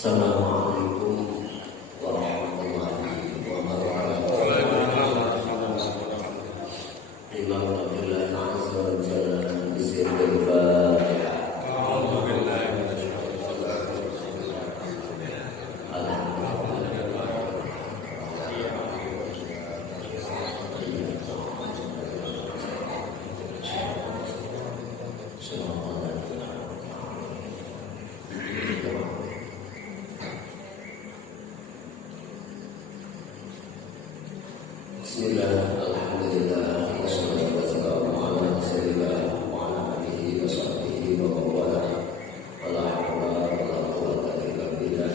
Assalamualaikum warahmatullahi wabarakatuh. Imam Abdullah Azza wa Jalla bisirril Fatihah. Bismillah, alhamdulillah, wassalatu wassalamu ala rasulillah wa ala alihi wa sahbihi wa mawala wa la hawla wa la quwwata illa billah.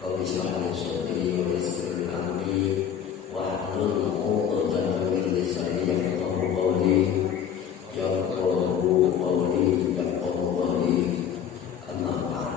Rabbi shrah li sadri wa yassir li amri wahlul 'uqdatam min lisani yafqahu qawli yafqahu qawli amma ba'd.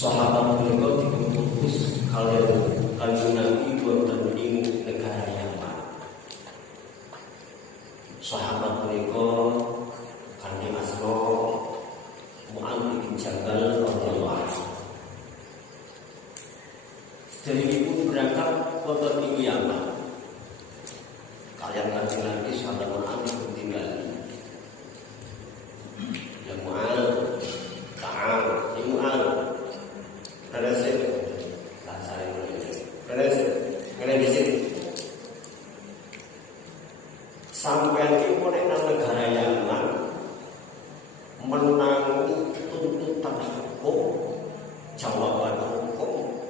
Sahabat beliau diutus kalian Nabi wonten ing negara Yaman. Sahabat beliau kanthi asma Mu'adz bin Jabal radhiyallahu anhu. Sedherengipun berangkat wonten ing Yaman. Kalian kanthi Nabi sahabat Mu'adz tinggal. Ya Mu'adz, ta'al, ya Mu'adz. Sampai ini nang negara Yaman menangi tuntutan hukum, jawaban hukum,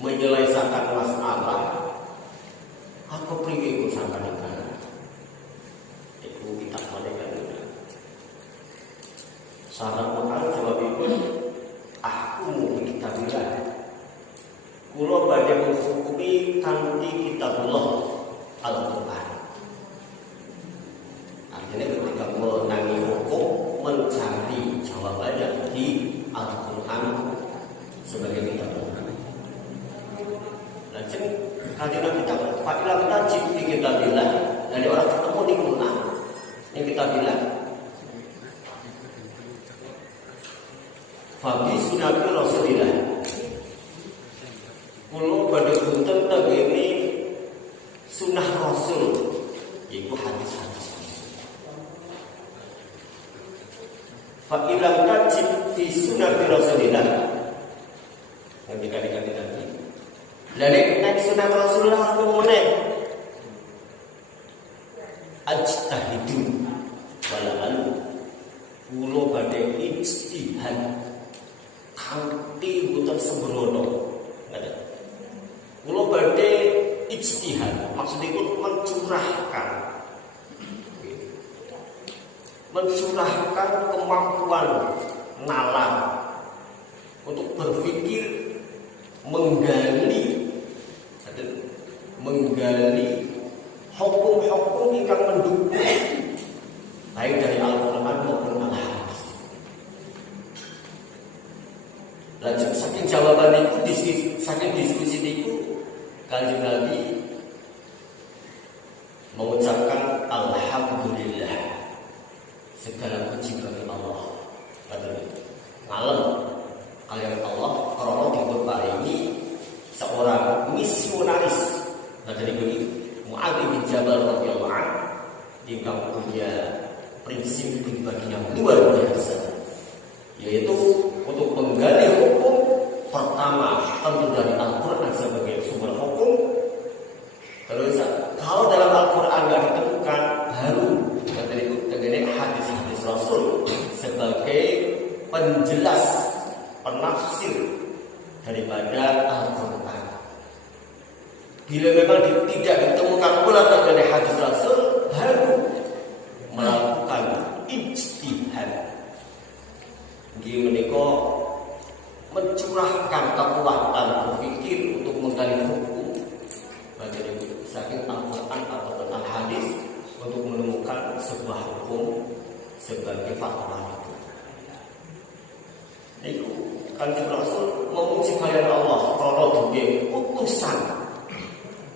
menyelesaikan masalah. Aku pergi ke sana negara. Itu kita mereka. Sahabat Mu'adz jawab itu, aku kita bilang, kulo badhe menghukumi kanthi kitabullah Al-Quran. Artinya ketika menangi hukum, mencari jawabannya di Al-Quran sebagai kitabullah. Lanjut, kanjeng Nabi kata, "Fa'ilam tajid fi kitabillah." Dari orang ketemu di Quran, yang kita bilang, "Fabi sunnati Rasulillah." Kulo badhe punten tegene sunnah Rasul, yaitu hadis-hadis Rasul. Fa ilam tajid fi sunnati Rasulillah. Ketika dikatakan nanti, dari naik sunnah Rasulullah kemudian ajtahidu walalu kulo badhe ijtihad kanthi boten sembrono. Kulo badhe ijtihad, maksudnya itu mencurahkan kemampuan nalar untuk berpikir, menggali hukum-hukum yang mendukung baik dari Al-Quran maupun Al-Hadis. Lanjut saking jawaban itu, saking diskusi itu, Kanjeng Nabi mengucapkan alhamdulillah, segala puji bagi Allah. Ngalem kalian Allah karena diberparingi seorang misionaris. Dari begini Mu'adz bin Jabal radhiyallahu anhu yang punya prinsip pribadi yang luar biasa, yaitu untuk menggali hukum pertama tentu dari Al-Quran sebagai sumber hukum. Terus kalau dalam Al-Quran nggak ditemukan, baru dari hadis-hadis Rasul sebagai penjelas, penafsir daripada Al-Quran. Bila memang tidak ditemukan pula dari hadis Rasul, baru melakukan ijtihad. Dia menika mencurahkan kekuatan berpikir untuk menggali hukum dari saking Al-Quran atau tentang hadis untuk menemukan sebuah hukum sebagai fatwa itu. Itu Kanjeng Rasul memuji kalian Allah kalau duwe utusan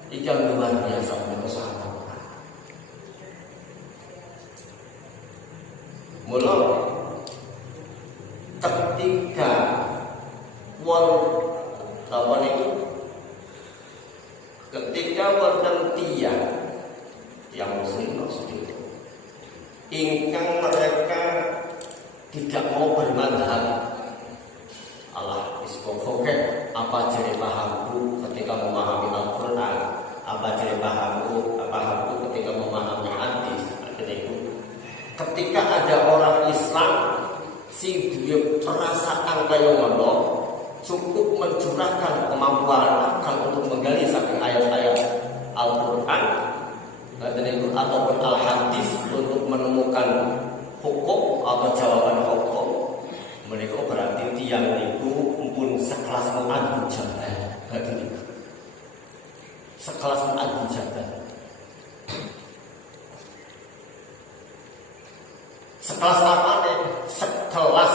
yang luar biasa bersama. Mula ketika ketika wonten tiang muslim maksudnya ingkang mereka tidak mau bermadhab, Allah ispoke apa jadi pahamku ketika memahami Al-Quran, apa jadi pahamku ketika memahami hadis. Ketika ada orang Islam sing duwe perasaan kaya ngono, cukup mencurahkan kemampuan akal untuk menggali saking ayat-ayat Al-Quran ataupun Al-Hadis untuk menemukan hukum atau jawaban hukum. Mereka berarti tiang itu pun sekelas Mu'adz bin Jabal. Sekelas Mu'adz bin Jabal. Sekelas apa nih? Sekelas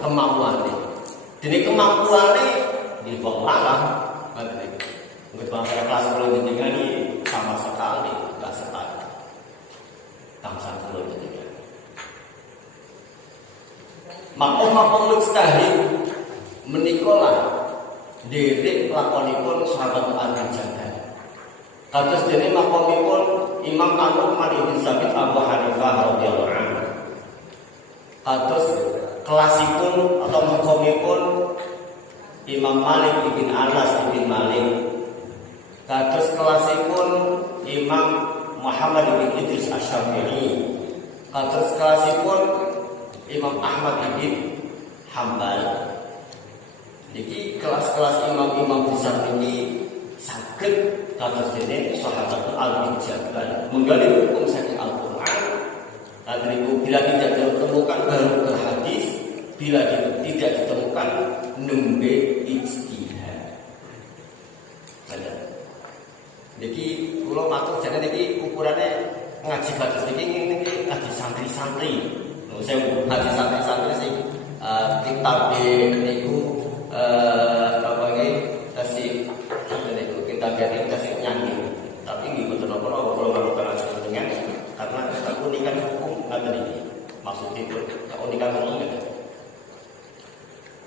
kemauan nih. Jadi kemampuan nih di bawah lah. Untuk bangsa kelas 10 ini sama sekali nggak setara. Bangsa 10 ini. Makom mujtahid menikolah diri lakonipun sahabat Mu'adz bin Jabal. Kados dene makomipun Imam An-Nu'man bin Sabit Abu Hanifah radhiyallahu anhu. Kados kelasipun atau makomipun Imam Malik bin Anas bin Malik. Kados kelasipun Imam Muhammad bin Idris Asy-Syafi'i. Kados kelasipun Imam Ahmad bin Hambal. Niki kelas-kelas imam-imam besar ini saged kados dene sahabat Mu'adz bin Jabal menggali hukum saking Al-Quran. Bila tidak ditemukan baru ke hadis, bila tidak ditemukan nembe ijtihad. Niki kula matur jane niki ukurane ngaji kados niki ngaji santri-santri. Saya ngaji santri-santri sing kitab niku apa iki kasih niku kitab kasih nyanyi. Tapi nggih mboten napa-napa kula matur dengan karena keunikan hukum ngaten iki. Maksudipun keunikan hukum ngeten.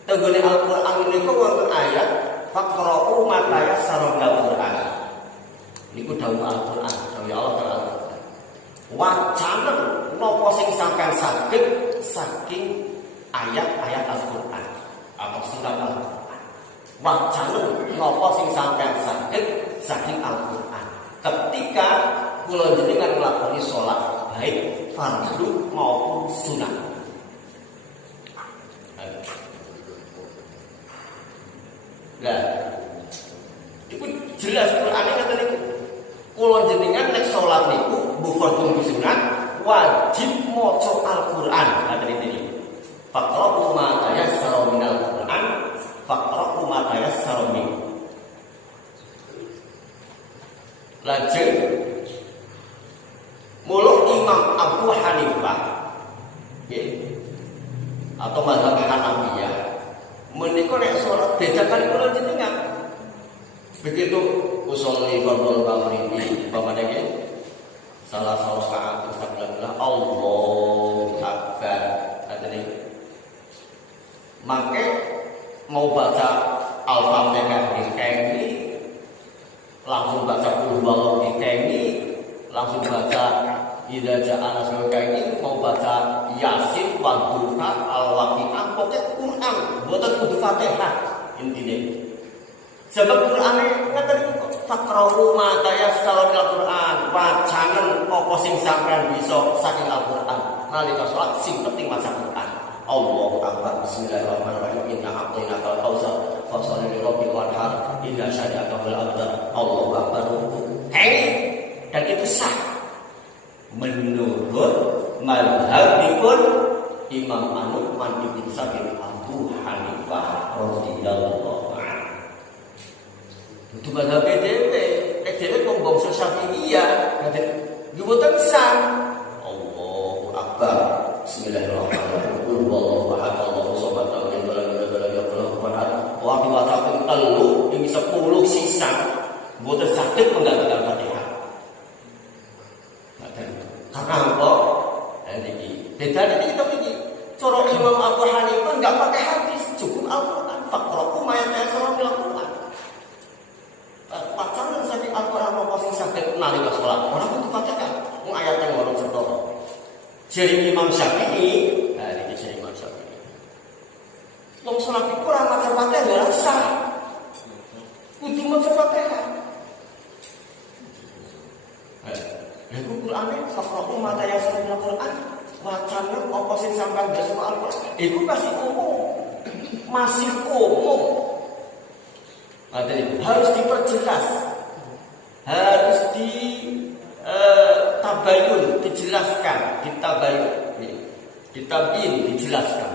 Tenggone Al-Qur'an niku wonten ayat faqra'u ma tayassara minal Qur'an. Niku dawuh Al-Qur'an, dawuh Allah Ta'ala. Wacanen napa sing sampean saged saking ayat-ayat Al-Qur'an atau surat Al-Qur'an. Wacanen napa sing sampean saged saking Al-Qur'an. Ketika kula jenengan nglakoni salat baik fardu maupun sunat. Lah, iku jelas Qur'ane ngaten niku. Kula jenengan nek salat niku bu fardhu sunat wajib maca Al-Qur'an. Ngaten iki. Faqra'u ma tayassara minal Qur'an, faqra'u ma tayassara min. Lajeng mula Imam Abu Hanifah atau mazhab Hanafiyah menika nek salat bedakan kula jenengan. Begitu usolli fardhu maghribi pamane nggih salah rakaat astagfirullah Allahu akbar atene mangke mau baca Al-Fatihah dikengi langsung baca qul huwallahu dikengi langsung baca idza ja'a nasrul dikengi mau baca Yasin wa Duha Al-Waqiah pokoke Quran mboten kudu Fatihah intine. Sebab Qur'ane ngaten faqra'u ma tayassara minal Qur'an, wacanen apa sing sampean bisa saking Al-Qur'an. Nalika salat sing penting maca Qur'an. Allahu akbar. Bismillahirrahmanirrahim. Inna a'tainakal kautsar fasholli li rabbikal wanhar. Inna syani'akal abtar. Allahu akbar. Dan itu sah menurut mazhabipun Imam An-Nu'man bin Sabit Abu Hanifah radhiyallahu anhu. Itu mazhab dhewe, nek dhewe wong bangsa Syafi'iyah, ngaten mboten sah. Allahu akbar. Bismillahirrahmanirrahim. Wallahu ahad, Allahu samad, lam yalid walam yulad walam yakul lahu kufuwan ahad. Wa diwaca telu ing 10 sisa mboten saged menggantikan Fatihah. Ngaten. Karena apa? Niki bedane kita iki. Cara Imam Abu Hanifah enggak pakai hadis, cukup Al-Qur'an. Faqra'u ma yatasara minal Qur'an. Pacaran saking Al-Qur'an apa sing saged nalika salat. Ora kudu Fatihah, wong ayate ngono cetha. Jadi Imam Syafi'i, nah ini jadi Imam Syafi'i. Wong salat iku ora maca Fatihah ora sah. Kudu maca Fatihah. Lha ku Qur'ane faqra'u ma tayassara minal Qur'an. Wacana apa sing sampeyan bisa Al-Qur'an. Iku masih umum. Masih umum. Harus diperjelas, harus ditabayun, dijelaskan, ditabiin, dijelaskan.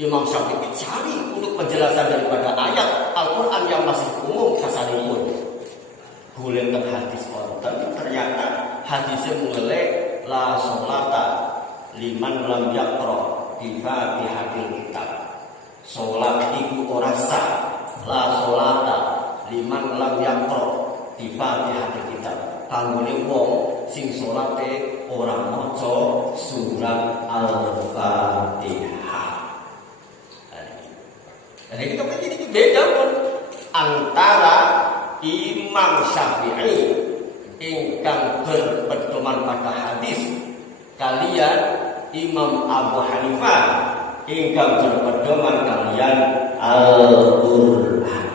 Imam Syafi'i cari untuk penjelasan daripada ayat Al-Quran yang masih umum kasarimun. Boleh hadis konten, ternyata hadisnya mulai la sholata liman lam yaqra bi Fatihatil kitab. Salat iku ora sah, la sholata liman lam yaqra bi Fatihatil kitab. Kanggone wong sing salate ora maca surat Al-Fatihah. Nah, kita ini beda pun antara Imam Syafi'i ingkang berpedoman pada hadis kalian Imam Abu Hanifah ingkang berpedoman kalian Al-Qur'an.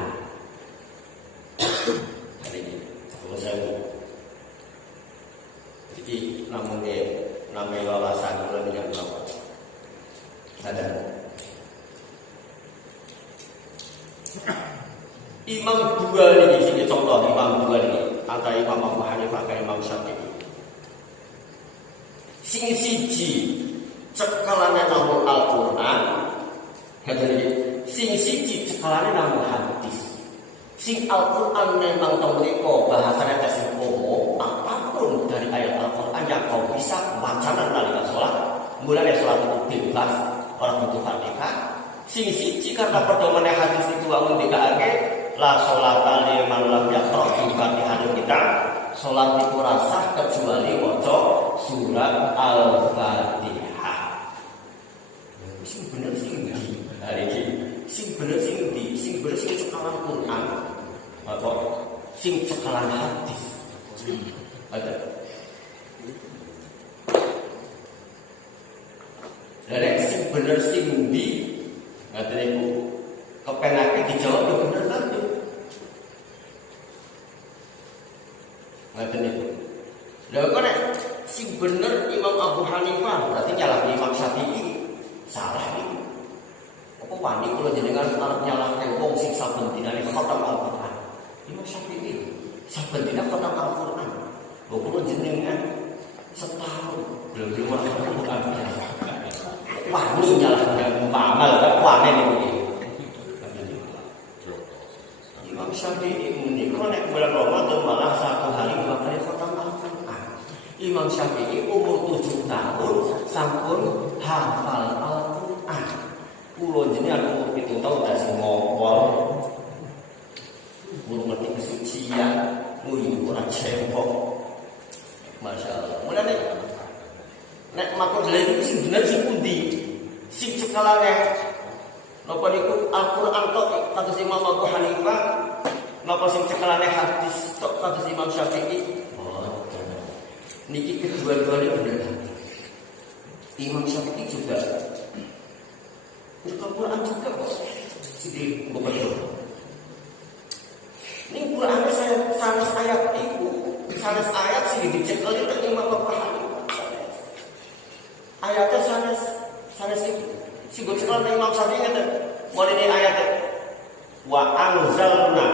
Jadi namanya wawasan kula yang bawa. Ada Imam dua ini sini contoh Imam dua ini antara Imam Abu Hanifah dan Imam Syafi'i. Sing siji cekalane namung Al-Qur'an, sing siji cekalane namung hadis. Sing Al-Qur'an memang temriko bahasanya kasih umum, apapun dari ayat Al-Qur'an yang kau bisa wacana nalika sholat, mulai sholat itu bebas, orang butuh Fatihah. Sing siji karena pedoman hadis itu amun dikake la sholata liman lam yaqra bi Fatihatil kitab. Salat iku ora sah kecuali maca surat Al-Fatihah. Sing bener sing ndi? Hari iki sing bener sing ndi? Sing bener sing cekalan Quran. Apa? Sing cekalan hadis. Ada. Dari sing bener sing ndi? Ngaten iku kepenake dijawab yo bener tadi. Ngaten iku. Lha kok nek sing bener Imam Abu Hanifah berarti nyalah Imam Syafi'i. salah niku. Apa wani kula jenengan arep nyalahke wong sing saben dinane khatam Al-Qur'an. Imam Syafi'i saben dina khatam Al-Qur'an. Kok kula jenengan setahun belum Al-Qur'an. Wani nyalahke amal kan wani niku. Imam Syafi'i menika nek bulan Ramadan malah satu hari 2 kali khatam Al-Qur'an. Imam Syafi'i umur 7 tahun sampun hafal Al-Qur'an. Kula jenengan umur 7 tahun tasih ngopol. Guru ngerti kesucian, nguyu ora cempok. Masyaallah. Mulane nek makon lha iki sing bener sing pundi? Sing cekalane napa niku Al-Qur'an tok kados Imam Abu Hanifah, napa sing cekalane hadis tok kados Imam Syafi'i? Niki kedua-duanya bener. Imam Syafi'i juga Al-Qur'an juga kok. Sidi betul. Ini Qur'an saya sanes ayat itu, sanes ayat sing dicekel itu Imam Abu Hanifah. Ayatnya sanes itu. Sing dicekel Imam Syafi'i ngeten. Mulane ayatnya wa anzalna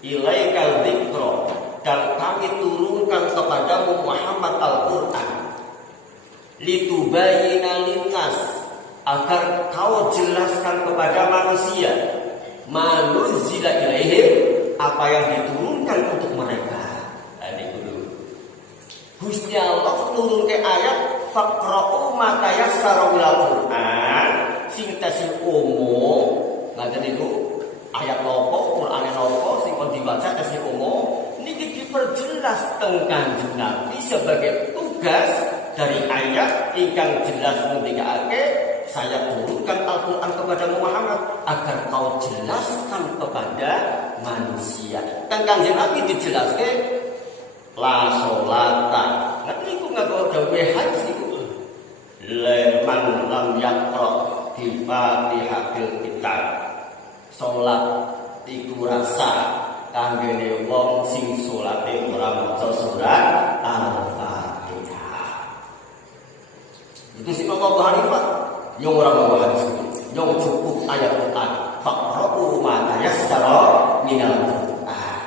ilaikal dzikra, dan kami turunkan kepadamu Muhammad Al-Qur'an litubayyina linnas, agar kau jelaskan kepada manusia manuzila ilaihim, apa yang diturunkan untuk mereka. Ini dulu Gusti Allah turun ke ayat faqra'u ma tayassara minal Qur'an, sing tasih umum ngaten niku ayat nopo Qur'ane nopo sing kon dibaca tasih umum niki diperjelas teng Kanjeng Nabi sebagai tugas dari ayat ingkang jelas ngendikake saya turunkan Al-Qur'an kepada Muhammad agar kau jelaskan kepada manusia. Teng Kanjeng Nabi dijelaske la sholata. Nah niku nganggo dawuh hadis niku. Man lam yaqra bi Fatihatil Kitab. Salat iku rasa kanggene wong sing salate ora maca surat Al-Fatihah. Itu sih Imam Abu Hanifah yang orang mau hadis yang cukup ayat Quran faqra'u ma tayassara minal Qur'an.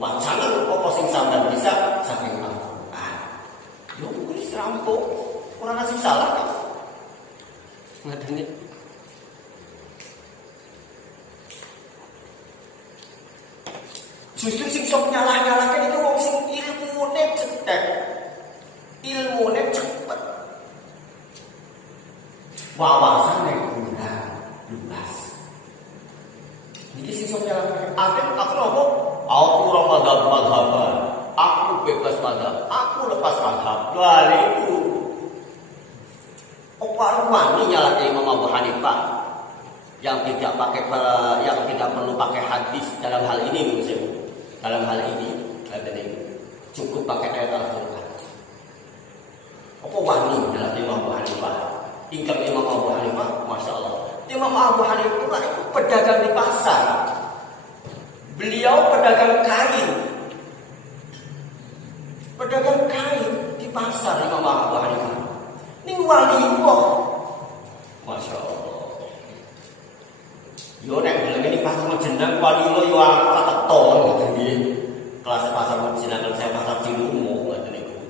Wacana apa sing sampean bisa saking Al-Qur'an. Yo wis rampung, ora nasi salah kan. Ngadene justru sing sok nyalah-nyalahke itu wong sing ilmune cetek. Ilmune cepet. Wawasannya kurang luas. Niki sing sok nyalah. Aku nopo? Aku ora madhab-madhaban. Aku bebas madhab. Aku lepas madhab. Wah itu. Apa wani nyalahke Imam Abu Hanifah yang tidak perlu pakai hadis dalam hal ini maksudnya. Dalam hal ini cukup pakai ayat Al-Qur'an. Apa wani nyalahke Imam Abu Hanifah? Ingkang Imam Abu Hanifah, Masya Allah. Imam Abu Hanifah itu pedagang di pasar. Beliau pedagang kain. Pedagang kain di pasar Imam Abu Hanifah. Ini wali Allah. Masya Allah. Yo nek bilang ini pasar jenang wali Allah yo kata ton gitu. Kelas pasar jenang saya pasar Cilumo gitu.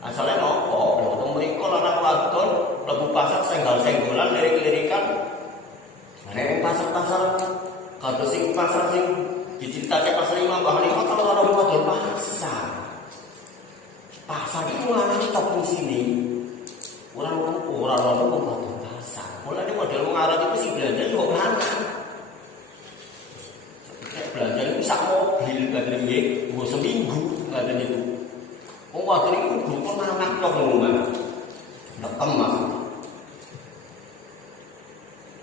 Asalnya nopo, waktu mereka lanang wadon lebu pasar senggal-senggolan lirik-lirikan. Nek pasar-pasar kados sing pasar sing diceritake pasar Imam Abu Hanifah kalau orang wadon pasar. Pasar itu lanang top di sini. Orang wadon pasar. Mulane model ngarep itu sing belanja yo lanang. Belanja itu sak mobil ngaten nggih, nggo seminggu ngaten itu. Wong wadon iku grup lanang tok ngono. Nekem Mas.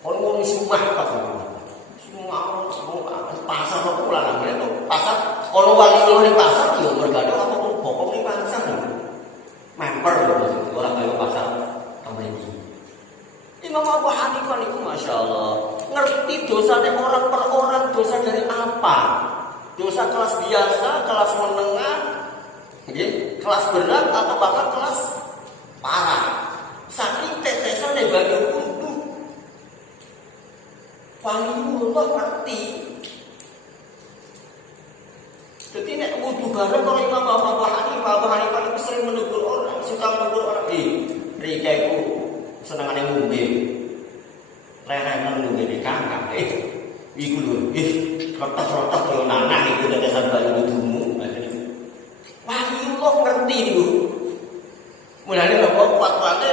Ono wis omah tok. Semua pasar kok lanang itu pasar ono wali di pasar yo mergane apa bokong di pasar. Member orang kaya pasar mriki. Imam Abu Hanifah niku Masya Allah ngerti dosanya orang per orang, dosa dari apa? Dosa kelas biasa, kelas menengah, kelas berat atau bahkan kelas parah. Saking Iku lho, rotak-rotak kaya nanah iku tetesan banyu wudumu. Wah, Allah ngerti niku. Mulane napa fatwane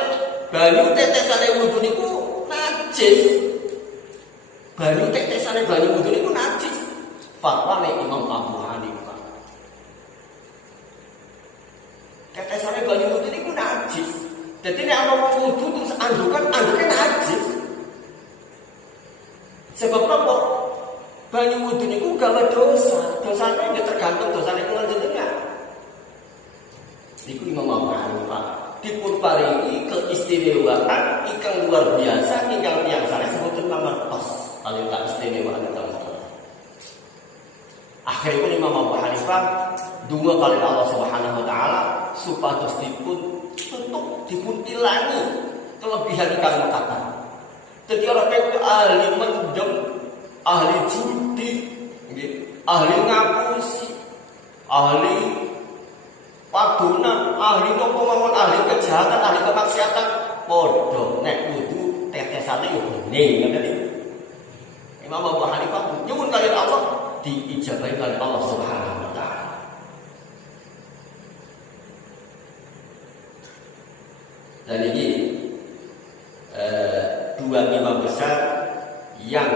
banyu tetesane wudu niku najis. Banyu tetesane banyu wudu niku najis. Fatwane Imam Abu Hanifah. Tetesane banyu wudu niku najis. Dadi nek ana wong wudu terus anduke najis. Sebab apa? Banyu wudu niku gawe dosa. Dosane ya tergantung dosane kula jenengan. Niku Imam Abu Hanifah dipun paringi keistimewaan ingkang luar biasa ingkang tiyang saleh sebutin pamertos paling tak istimewa ingkang akhiripun Imam Abu Hanifah donga kali Allah Subhanahu wa taala supados dipun ilangi kelebihan ingkang mekaten. Dadi ora kaya ahli mendem, ahli judi, nggih, ahli ngapusi, ahli padunan, ahli nopo mawon, ahli kejahatan, ahli kemaksiatan, padha nek wudu tetesane yo bening ngoten iki. Imam Abu Hanifah nyuwun kaliyan Allah diijabahi kaliyan Allah Subhanahu wa taala. Dan ini dua imam besar yang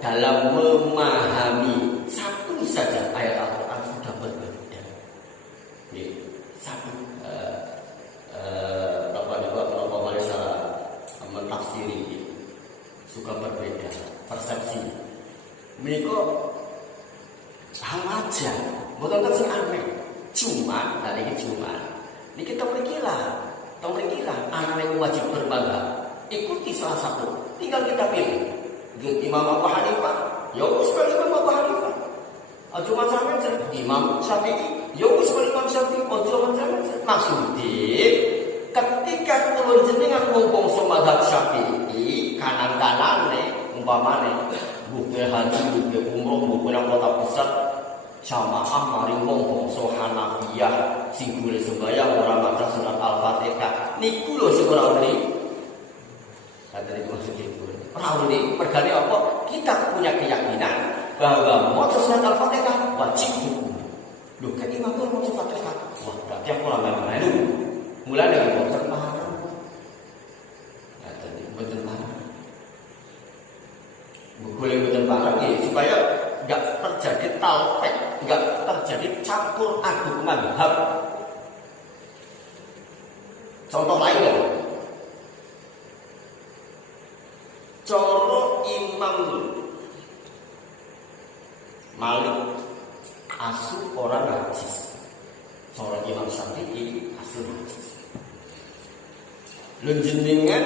dalam memahami satu saja ayat Al-Quran sudah berbeda. Satu mentafsiri suka berbeda persepsi. Mereka hal aja, bukan sing aneh. Cuma hari ini ini kita berikilah anak yang wajib berbangga. Ikuti salah satu, tinggal kita pilih. Imam Abu Hanifah, ya wis Imam Abu Hanifah. Aja macam-macam. Imam Syafi'i, ya wis Imam Syafi'i. Aja macam-macam. Maksudnya, ketika kula jenengan ngomong mazhab Syafi'i, kanan-kanane umpamane buke haji, buke umroh, buke nang kota pusat, jamaah mari ngomong Hanafiyah, sing boleh sembahyang ora maca surat Al-Fatihah. Niku lho sing ora muni. Dari itu maksud itu. Perahu ini pergane apa? Kita punya keyakinan bahwa mau surat Al-Fatihah wajib hukum. Loh, kan imam itu mau surat Al-Fatihah. Wah, berarti aku orang memang itu. Mulai dari boten paham. Nah, tadi boten paham. Boleh boten paham ya, supaya enggak terjadi talfek, enggak terjadi campur aduk mazhab. Contoh lain ya. Coro Imam Malik asu orang najis. Coro Imam Syafi'i asu najis. Lenjenengan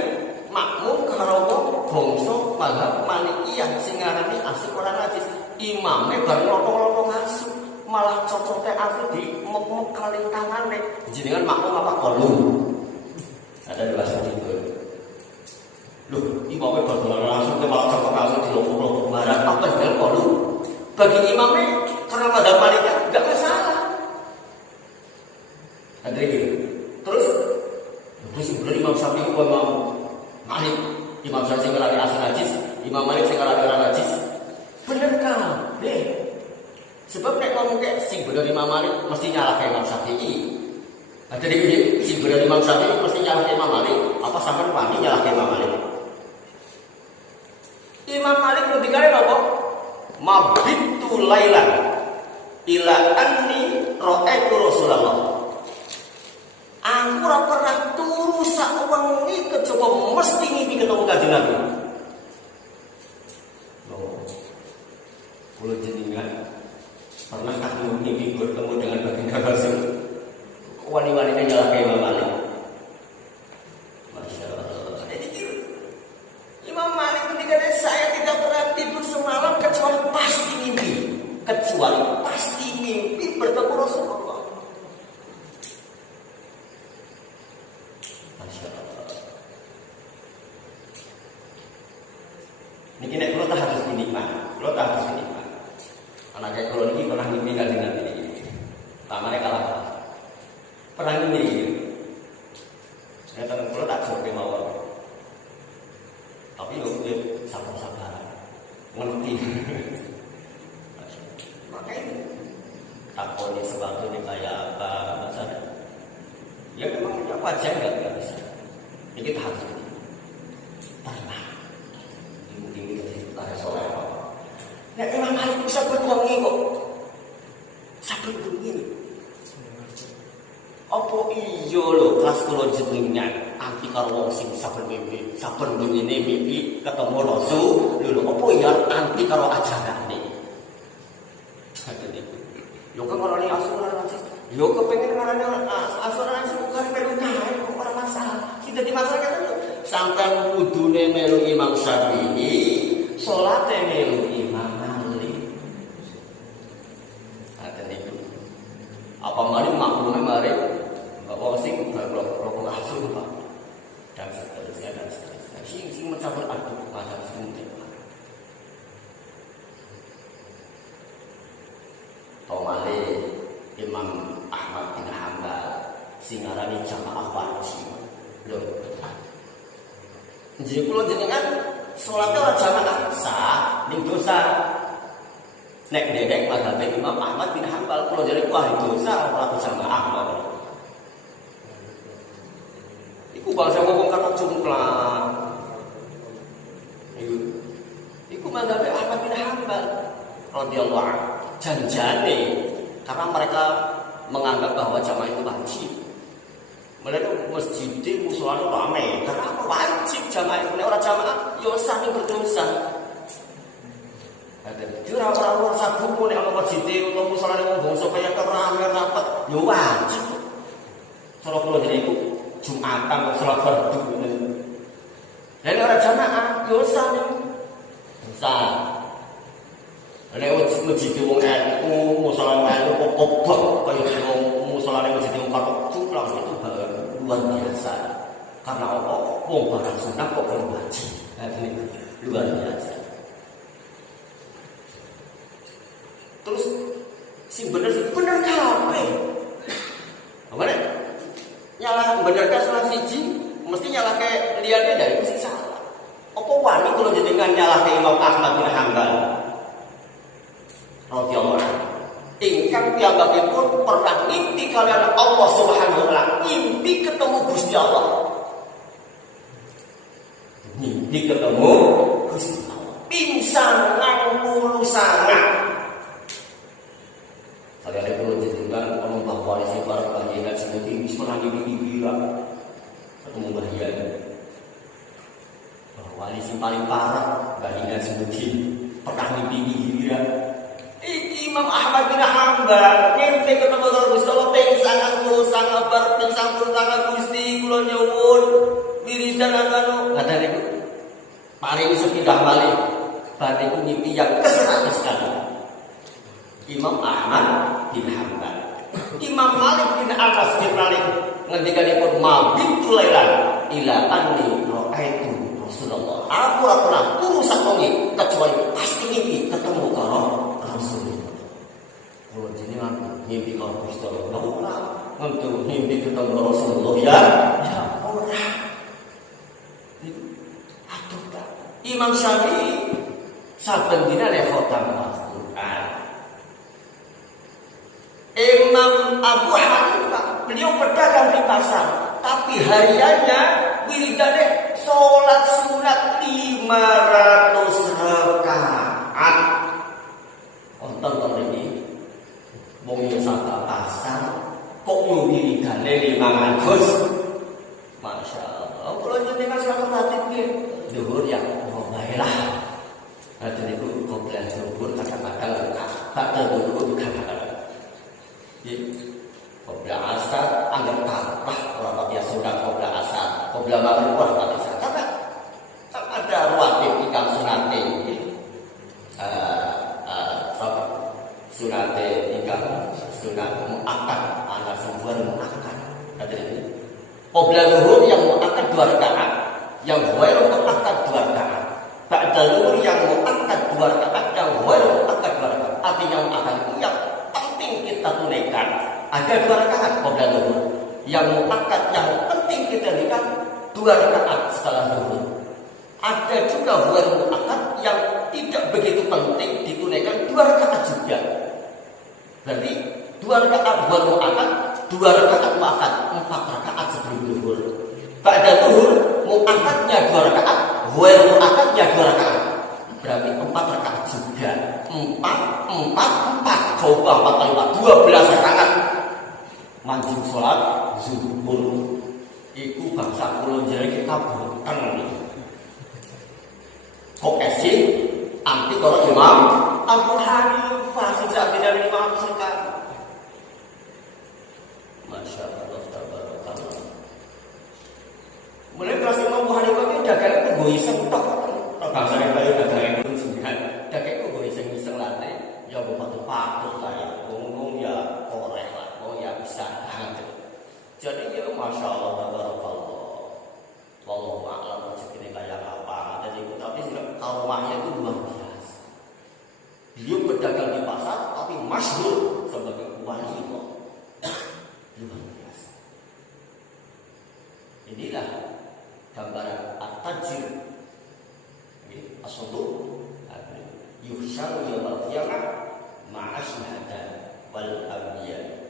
makmum karo bangsa mazhab Malikiyah sing ngarani asu orang najis. Imame bar lotong-lotong asu, malah cocote asu di mek-mek kali tangane. Jenengan makmum apa kolum? Ada di bahasa itu. Loh, imamnya berdoa langsung ke malah cocok langsung di lompat barang apa yang perlu bagi imamnya karena mazhab Malikiyah nggak masalah. Ada gitu. Terus sebenarnya Imam Syafi'i itu Imam Malik, Imam Syafi'i ngalami asu najis, Imam Malik sing ngalami ora najis. Bener kan? Sebab nek ngomong kayak sing bener Imam Malik mesti nyalahke Imam Syafi'i. Ada di sing bener Imam Syafi'i mesti nyalahke Imam Malik. Apa sampean wani nyalahke Imam Malik? Imam Malik ngendikane apa? Mabitu lailan ila anni ra'aitu Rasulullah. Aku ora pernah turu sak wengi kejaba mesti ngimpi ketemu Kanjeng Nabi. Loh. Kula jenengan pernah ngimpi bertemu dengan Baginda Rasul. Wani-wanine nyalahke Imam Malik. Imam Malik ketika saya tidak pernah tidur semalam kecuali pasti mimpi bertemu Rasulullah. Masya Allah. Niki nek kula tak harus dinikmat. Anaknya kula niki pernah mimpi Kanjeng Nabi. Tamane kalah. Pernah mimpi. Saya kula tak sok mawon. Tapi yo sabar-sabar. ngerti. Makanya takoni sesuatu ini kayak apa maksudnya? Ya memang wajar nggak bisa. Ini kita harus terima. Ini kita soleh. Nah, Imam Malik bisa berwangi kok. Saben bengi. Apa iya lho kelas kula jenengan anti karo wong sing saben bengi mimpi ketemu Rasul. Lho apa ya anti karo ajarane. Yo kan ora asuran sih. Yo kepengin marane asuran sing bukan melu kae kok ora masalah. Sing dadi masalah kan sampean kudune melu Imam Syafi'i, salate melu Imam Malik. Ada niku. Apa mari maklume mari wong sing rokok asuh Pak. Dan seterusnya. Sing mencampur aduk macam semut. Tomale Imam Ahmad bin Hanbal sing ngarani jamaah wajib. Lho. Jadi kula jenengan salate ora jamaah sah ning dosa. Nek dedek mazhab Imam Ahmad bin Hanbal kula jenengan wah dosa ora jamaah. Iku bangsa ngomong kata jumlah. Iku mazhab Ahmad bin Hanbal radhiyallahu anhu. Janjane karena mereka menganggap bahwa jamaah itu wajib. Mereka masjid musola ramai karena apa wajib jamaah itu orang jamaah yo sami berdosa. Ada jurah orang sabu nek ana masjid utawa musola wong bangsa kaya kerame rapat yo wajib. Cara kula dene iku Jumatan salat fardu. Nek ora jamaah yo sami dosa. Nek masjid wong NU musola NU kok kobok kaya wong musola ning masjid wong Katolik itu luar biasa. Karena apa? Wong barang sunah kok kalau wajib. Ini luar biasa. Terus si bener kabeh. Apa nek? Nyalah benerkan salah siji mesti nyalahke liyane dari sing salah. Apa wani kula jenengan nyalahke Imam Ahmad bin Hanbal? Radhiyallahu anhu. Ingkang piyambakipun pernah mimpi kalian Allah Subhanahu wa taala, mimpi ketemu Gusti Allah. Mimpi ketemu Gusti Allah. Pingsan nang mulu sangat. Kalian itu jenengan ngomong bahwa di sini para bahagia seperti wis pernah mimpi ketemu bahagia. Bahwa sing paling parah bahagia seperti pernah mimpi Imam Ahmad bin Hanbal mimpi ketemu karo Gusti Allah pingsan kula sangat Gusti kula nyuwun wiridan anu kata niku paring sepindah malih badhe mimpi yang ke-100 kali. Imam Ahmad bin Hanbal Imam Malik bin Anas bin Malik ngendikanipun mabintu lailan ila anni ra'aitu Rasulullah. Aku ora pernah turu sak wengi kecuali pasti mimpi ketemu karo Rasulullah. Kalau jenengan mimpi karo Gusti Allah, ora untuk mimpi ketemu Rasulullah ya ora. Aduh ta. Imam Syafi'i saben dina nek khotam Al-Qur'an. Imam Abu Hanifah beliau pedagang di pasar, tapi hariannya wiridane salat sunat 500 rakaat. Konten ini wong yo sak pasar kok wiridane 500. Masyaallah. Kalau jenengan salat hati piye? Dhuwur ya baiklah. Ada itu komplain dhuwur kadang-kadang tak dhuwur kadang-kadang. Qobla asar anggap tarah orang pakai sunat qobla asar, qobla maghrib orang pakai asar. Karena ada rawatib ikam sunate sunate ikam sunat muakkad ana sebuah muakkad. Ada ini. Qobla zuhur yang muakkad 2 rakaat, yang ghairu muakkad 2 rakaat. Ba'da zuhur yang muakkad 2 rakaat, yang ghairu muakkad 2 rakaat. Artinya muakkad itu yang kita tunaikan ada 2 rakaat qobla zuhur. Yang muakkad yang penting kita tunaikan 2 rakaat setelah zuhur. Ada juga ghairu muakkad yang tidak begitu penting ditunaikan 2 rakaat juga. Berarti 2 rakaat buat mu'akkad, 2 rakaat mu'akkad, 4 rakaat sebelum zuhur. Ba'da zuhur mu'akkadnya 2 rakaat, ghair mu'akkadnya 2 rakaat. Berarti 4 rakaat juga. 4. Coba 4 kali 4, 12 rakaat. Manjing sholat zuhur. Iku bangsa kula jenenge kita boten. Kok esin anti karo Imam Abu Hanifah sing sak bedane Imam sekali. Masya Allah tabarakallah. Mulai kelas Imam Abu Hanifah itu dagang itu go iseng tok. Bangsa yang kaya dagang itu jenengan. Dagang itu go iseng-iseng late ya go patut-patut lah ya. Ngomong ya korek lah. Oh ya bisa. Jadi ya Masya Allah tabarakallah. Wallahu a'lam rezekine kayak apa. Jadi tapi karomahnya itu luar biasa. Beliau berdagang di pasar tapi masyhur sebagai wali kok. Luar biasa. Inilah gambaran at-tajir. As-suduq yuhsyaru yaumil qiyamah ma'a syuhada wal anbiya.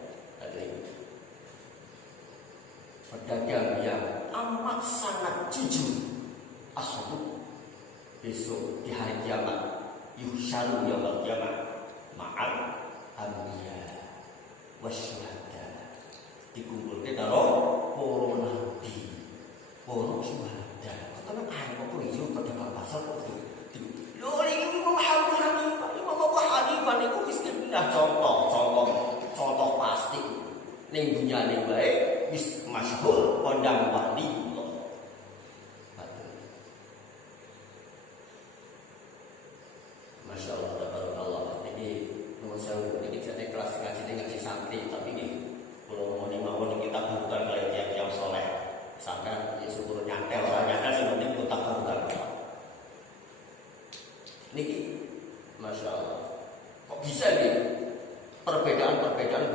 Pedagang yang amat sangat jujur, as-suduq, besok di hari kiamat yuhsyaru yaumil qiyamah ma'al anbiya wasyuhada, dikumpulke karo para nabi, para syuhada. Katanya apa kok iso pedagang pasar kok lho iki Imam Abu Hanifah. Imam Abu Hanifah niku wis pindah contoh pasti ning dunyane wae wis masyhur kondang wali. Masya Allah tabarakallah. Jadi nomor saya ini jadi kelas ngaji santri tapi ini kalau mau dimawon kita bukan kayak yang soleh. Misalkan ya syukur nyantel sih penting kita bukan. Niki Masya Allah. Kok bisa nih perbedaan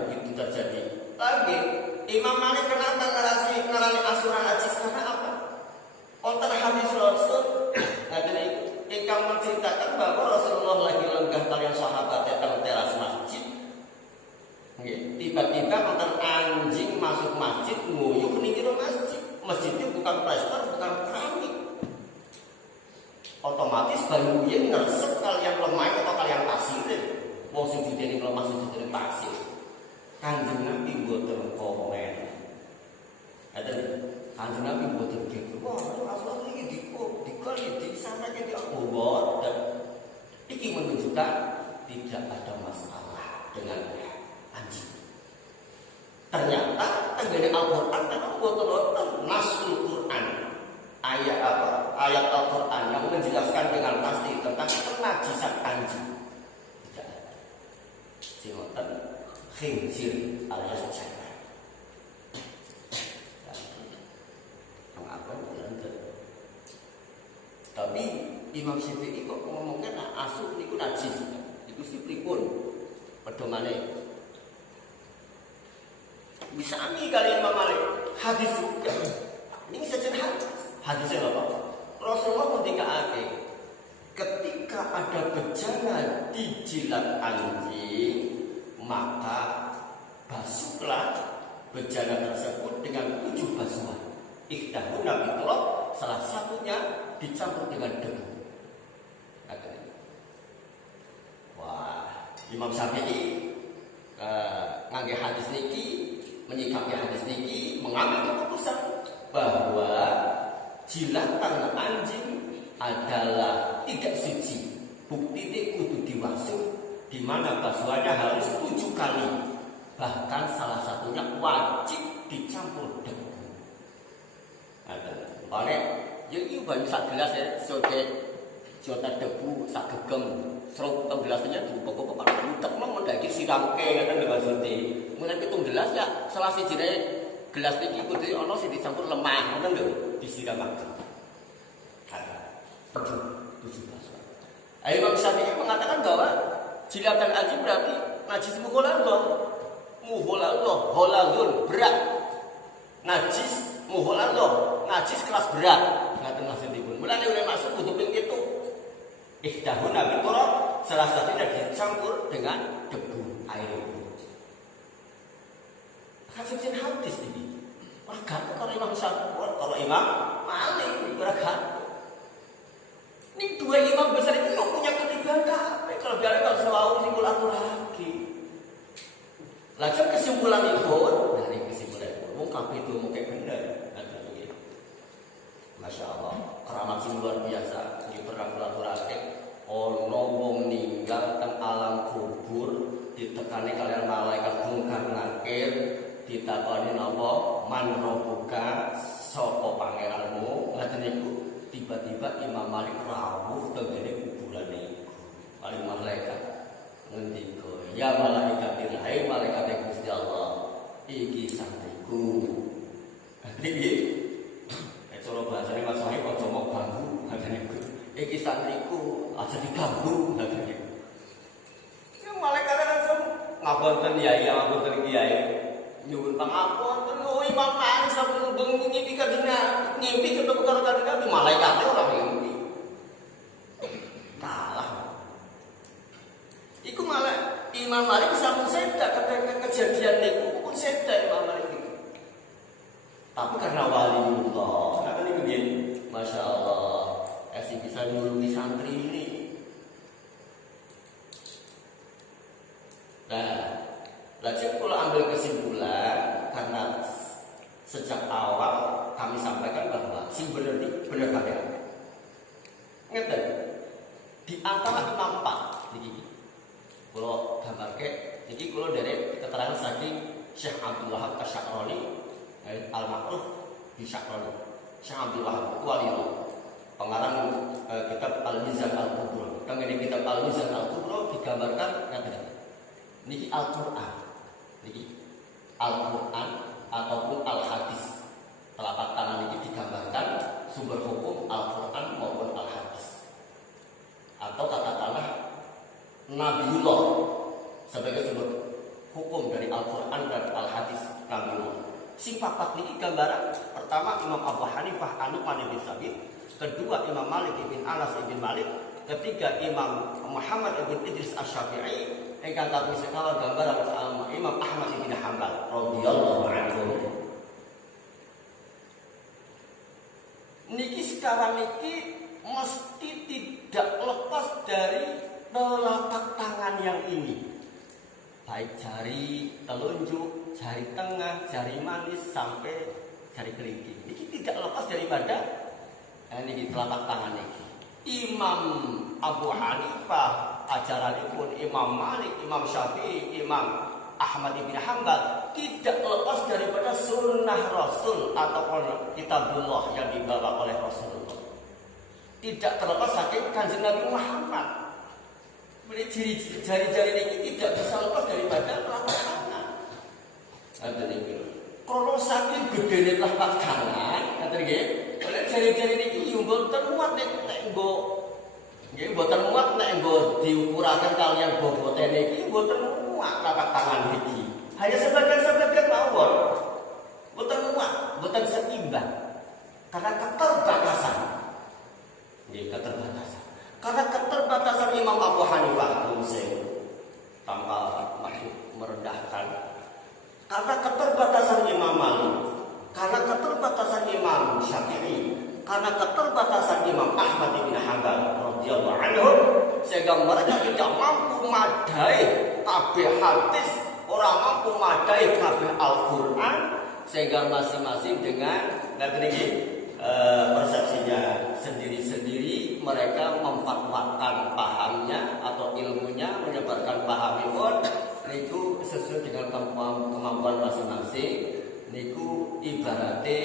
begitu terjadi? Lagi Imam Malik kenapa ngarani asuran ajis karena apa? Ontar hadis Rasul ingkang menceritakan bahwa Rasulullah lagi lenggah kalian sahabat datang teras masjid. Tiba-tiba ontar anjing masuk masjid nguyuh ning jero masjid. Masjidnya bukan plester, bukan keramik. Otomatis baru yen ngeresep kalian lemah atau kalian pasirin. Wong sing didene lemah sing didene pasir. Kanjeng Nabi mboten komen. Ada Kanjeng Nabi mboten gitu. Wah, Rasulullah iki dikali disampaikan di Abu dan iki menunjukkan tidak ada masalah dengan anjing. Ternyata tenggene Al-Qur'an memang mboten nasul Qur'an. Ayat Al-Qur'an yang menjelaskan dengan pasti tentang penajisan anjing. Tidak ada. Singoten khinzir alias jaran. Mengapa bener? Tapi Imam Syafi'i kok ngomongnya asu niku najis. Iku pripun pedomane? Bisa ami kalian Imam Malik hadis juga. Ini saja hadisnya apa? Rasulullah ketika ada bejana di jilat anjing, maka basuhlah bejana tersebut dengan 7 basuhan. Ikhdahu Nabi Tolok, salah satunya dicampur dengan debu. Wah, Imam Syafi'i ngangge hadis niki, menyikapi hadis niki, mengambil keputusan bahwa jilatan anjing adalah tidak suci. Bukti ini kudu diwasuh, di mana basuhannya harus 7 kali. Bahkan salah satunya wajib dicampur debu. Oleh jadi banyak sak gelas ya, jota debu sak gegem, serut gelasnya tuh pokok-pokok utek mau mendaki siramke kan dengan sunti. Mulai pitung gelas ya, salah sijine gelas iki kudu ana sing dicampur lemah, ngoten lho, disiramake. Imam Syafi'i mengatakan bahwa jilatan anjing berarti najis muholallah, berat. Najis muholallah, najis kelas berat. Ngaten maksudipun. Mulane oleh masuk kudu ping 7. Ihdahuna biturab, salah satunya dicampur dengan debu air itu. Kasih hadis ini. Ragat kalau Imam Syafi'i, kalau Imam Malik ragat. Ini dua imam besar itu yang punya ketiga kabeh. Kalau biar kalau selalu simpul atur lagi. Langsung kesimpulan itu, dari kesimpulan itu, wong kabeh itu mau kayak bener. Masya Allah, keramat sing luar biasa. Ini pernah kulaturake ono wong ninggal teng alam kubur ditekani kalian malaikat mungkar nakir, ditakoni napa man rabbuka sapa pangeranmu, ngaten niku. Tiba-tiba Imam Malik rawuh tengene kuburan niku. Paling malaikat ngendika, ya malaikat hai malaikat Gusti Allah, iki santriku. Iki cara bahasane Mas Sahih kok cuma ganggu ngaten niku. Iki santriku aja diganggu ngaten niku. Ya malaikat langsung ngapunten yai, ngapunten kiai. Nyuwun pangapunten Imam Malik sampun bengi ngimpi kajenengan, ngimpi ketemu karo kajenengan malaikat ora ngimpi. Kalah. Iku malah Imam Malik sampun sedak ketika kejadian niku pun sedak Imam Malik itu. Tapi karena waliullah, karena niku nggih, Masya Allah, esi bisa nulungi santri ini. Nah, lajeng kalau ambil kesimpulan karena sejak awal kami sampaikan bahwa sing bener kabeh. Ngeten. Di antara imam 4 niki. Kula gambarke niki kula dari keterangan saking Syekh Abdul Wahab Asy-Sya'rani Al-Ma'ruf di Sya'rani. Syekh Abdul Wahab Waliyullah. Pengarang kitab Al-Mizan Al-Kubra. Tengene kitab Al-Mizan Al-Kubra digambarkan ngaten. Niki Al-Qur'an. Niki Al-Qur'an ataupun Al-Hadis. Telapak tangan ini digambarkan sumber hukum Al-Qur'an maupun Al-Hadis. Atau katakanlah Nabiullah sebagai sumber hukum dari Al-Qur'an dan Al-Hadis Nabiullah. Sing papat ini gambaran pertama Imam Abu Hanifah An-Nu'man bin Sabit, kedua Imam Malik bin Anas bin Malik, ketiga Imam Muhammad bin Idris Asy-Syafi'i, ingkang tapi sekawan gambaran Imam Ahmad bin Hanbal radhiyallahu anhu. Niki sekarang niki mesti tidak lepas dari telapak tangan yang ini. Baik jari telunjuk, jari tengah, jari manis sampai jari kelingking. Niki tidak lepas daripada niki telapak tangan niki. Imam Abu Hanifah ajaranipun Imam Malik, Imam Syafi'i, Imam Ahmad bin Hanbal tidak lepas daripada sunnah Rasul ataupun kitabullah yang dibawa oleh Rasulullah. Tidak terlepas saking Kanjeng Nabi Muhammad. Jari-jari ini tidak bisa lepas daripada telapak tangan. Ngaten iki. Kalau saking gedene telapak tangan, ngaten nggih, oleh jari-jari niki yo mboten muat nek nggo nggih mboten muat nek nggo diukuraken kaliyan bobotene iki mboten muat telapak tangan iki. Hanya sebagian-sebagian mawon. Mboten muat, mboten seimbang. Karena keterbatasan. Nggih, keterbatasan. Karena keterbatasan Imam Abu Hanifah tanpa merendahkan. Karena keterbatasan Imam Malik, karena keterbatasan Imam Syafi'i, karena keterbatasan Imam Ahmad bin Hanbal radhiyallahu anhu, sehingga mereka tidak mampu madai kabeh hadis, orang mampu madai kabeh Al-Qur'an, sehingga masing-masing dengan persepsinya sendiri-sendiri mereka memfatwakan pahamnya atau ilmunya, menyebarkan pahamipun niku sesuai dengan kemampuan masing-masing. Niku ibaratnya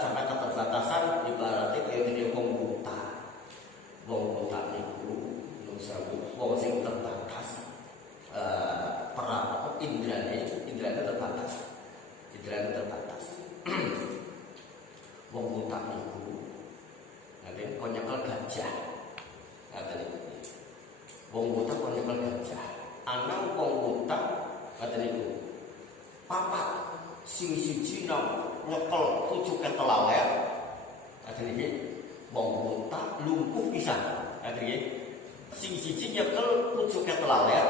karena keterbatasan ibaratnya kayak gini wong buta. Wong buta niku wong sing terbatas perang indrane terbatas. Wong buta niku ngaten kok nyekel gajah. Ngaten niku. Wong buta kok nyekel gajah. Ana wong buta ngaten niku. Papat sing siji nang nyekel pucuke telawer. Ngaten iki wong buta lumpuh pisan. Ngaten nggih. Sing siji nyekel pucuke telaler.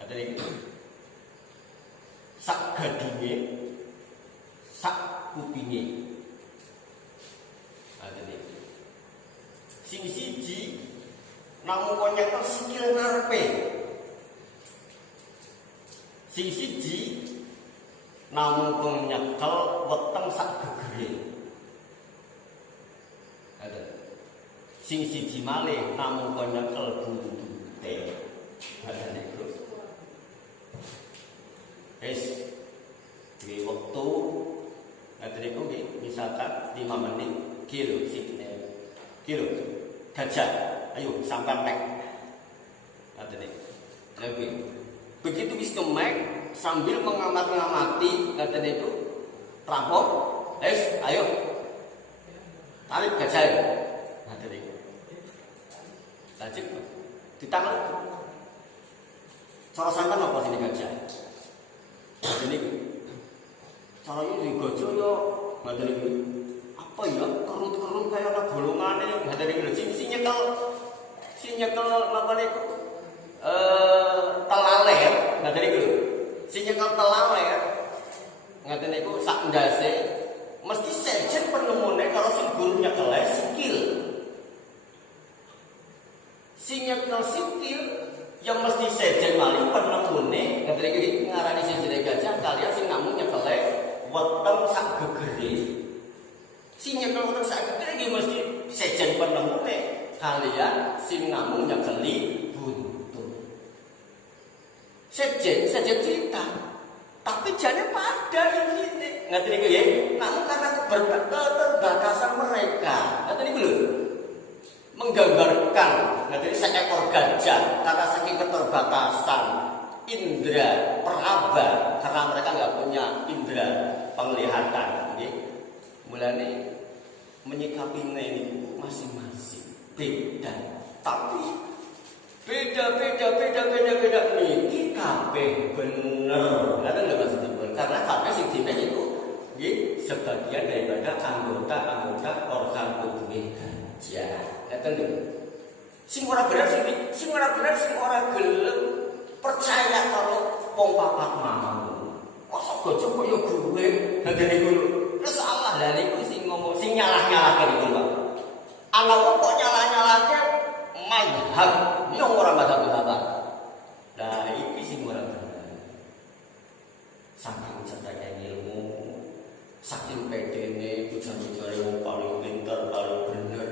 Ngaten iki. Sak gadinge, sak kupinge. Ngaten iki. Sing siji namung kok nyekel sikil ngarepe. Sing siji namung kok nyekel weteng sak gegere. Ada. Sing siji malih namung kok nyekel buntute. Ada niku. Di waktu ngaten niku nggih misalkan 5 menit kilo sikne. Kilo gajah. Ayo sampai mek. Ngaten niku. Lebih. Begitu wis kemek sambil mengamati ngaten niku rampok. Ayo. Tarik gajah. Ngaten niku. Lanjut ditanglet. Cara santen apa sing gajah? Ngaten niku. Caranya digojo yo ngaten niku. Apa ya kerut-kerut kaya ana golongane ngaten niku. Sing nyekel napa niku? Telaler ngaten niku lho. Sing nyekel telaler ngaten niku sak ndase mesti sejen penemune karo sing guru nyekel sikil. Sing nyekel sikil yang mesti sejen malih penemune ngaten iki ngarani sejene gajah kalian sing namung nyekel weteng sak gegere. Sing nyekel weteng sak gegere iki mesti sejen penemune kalian sing namung nyekeli buntut. Sejen cerita. Tapi jane pada ini. Ngaten niku nggih. Namun karena keterbatasan mereka. Ngaten niku lho. Menggambarkan ngaten iki seekor gajah karena saking keterbatasan indera peraba karena mereka enggak punya indera penglihatan nggih. Mulane menyikapinya ini masing-masing beda. Tapi beda niki kabeh bener. Ngaten lho maksudipun. Karena kabeh sing dene itu nggih sebagian daripada anggota organ tubuh gajah. Ngaten lho. Sing ora bener sing ora gelem percaya karo wong papat mau. Mosok gajah koyo gue. Ngaten niku lho. Terus salah lha niku sing ngomong sing nyalah-nyalahke niku, Pak. Ana wong kok nyalah-nyalahke mazhab yang orang mazhab apa? Nah, iki sing ora bener. Saking cerdasnya ilmu, saking pedene ujar-ujare wong paling pinter, paling bener.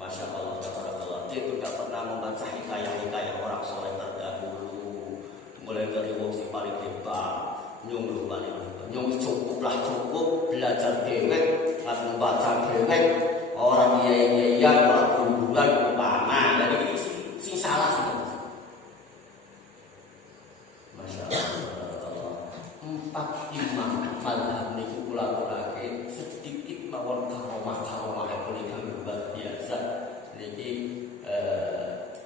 Masya Allah, tabarakallah. Dia itu gak pernah membaca hikayah-hikayah orang soleh terdahulu. Mulai dari wong sing paling hebat, nyung paling hebat. Nyung cukup belajar dewek, langsung baca dewek. Orang iya orang bulan umpama. Jadi sing salah sih. Masya Allah. 4 imam mazhab niku kula-kulake sedikit mawon karomah punika luar biasa. Niki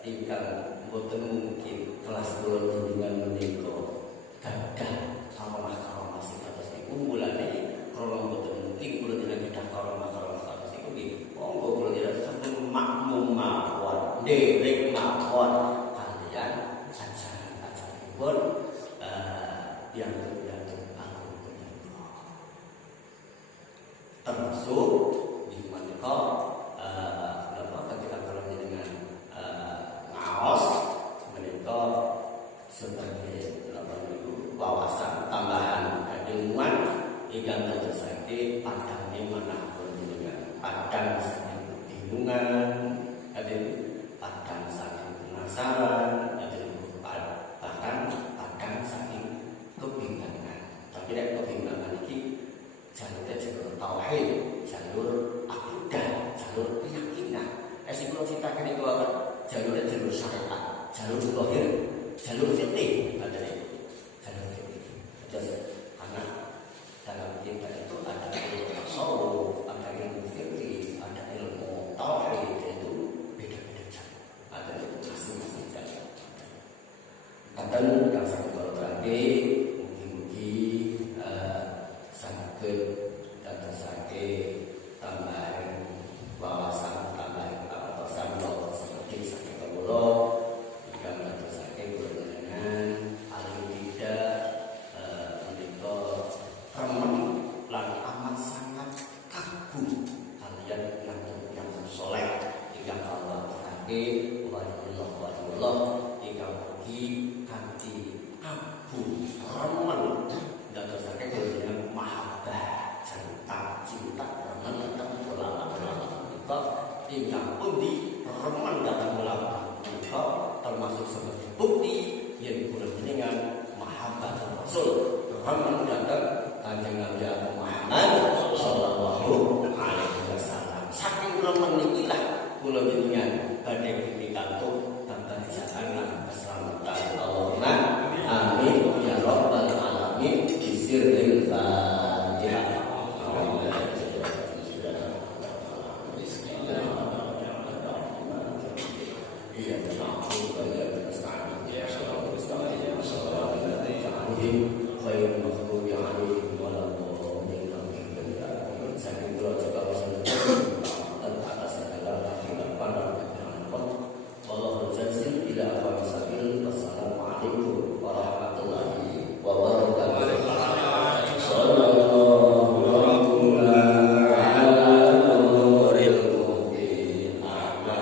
ingkang boten mungkin kelas kula dengan menika gadah karomah sing kados niku mulane kula boten mungkin kula jenengan gadah karomah kados niku nggih monggo kula jenengan sampun makmum mawon derek mawon kalian ajaran-ajaranipun yang aku punya. Termasuk di menika ketika kalau dengan ngaos menika sebagai wawasan tambahan ilmuwan ingkang dadosake padane manahipun jenengan padang saking kebingungan padang saking penasaran bahkan padang saking kebingungan. Tapi nek kebingungan iki jalur tauhid, jalur akidah, jalur keyakinan. Sing kula citaken itu apa? Jalur syariat, jalur zahir, jalur fikih, ada jalur fikih. Terus karena dalam kita itu ada ilmu tasawuf, ada ilmu fikih, ada ilmu tauhid, itu beda-beda jalur. Ada masing-masing jalur. Kadang yang saya kalau terakhir tambahan wawasan tambahan atau sama seperti ingkang pundi remen dhateng ulama punika termasuk sebagai bukti yen kula jenengan mahabbah Rasul remen dhateng Kanjeng Nabi Muhammad sallallahu alaihi wasallam. Saking remen nikilah kula jenengan badhe pikantuk tentang jalan keselamatan Allahumma amin ya rabbal alamin bisirril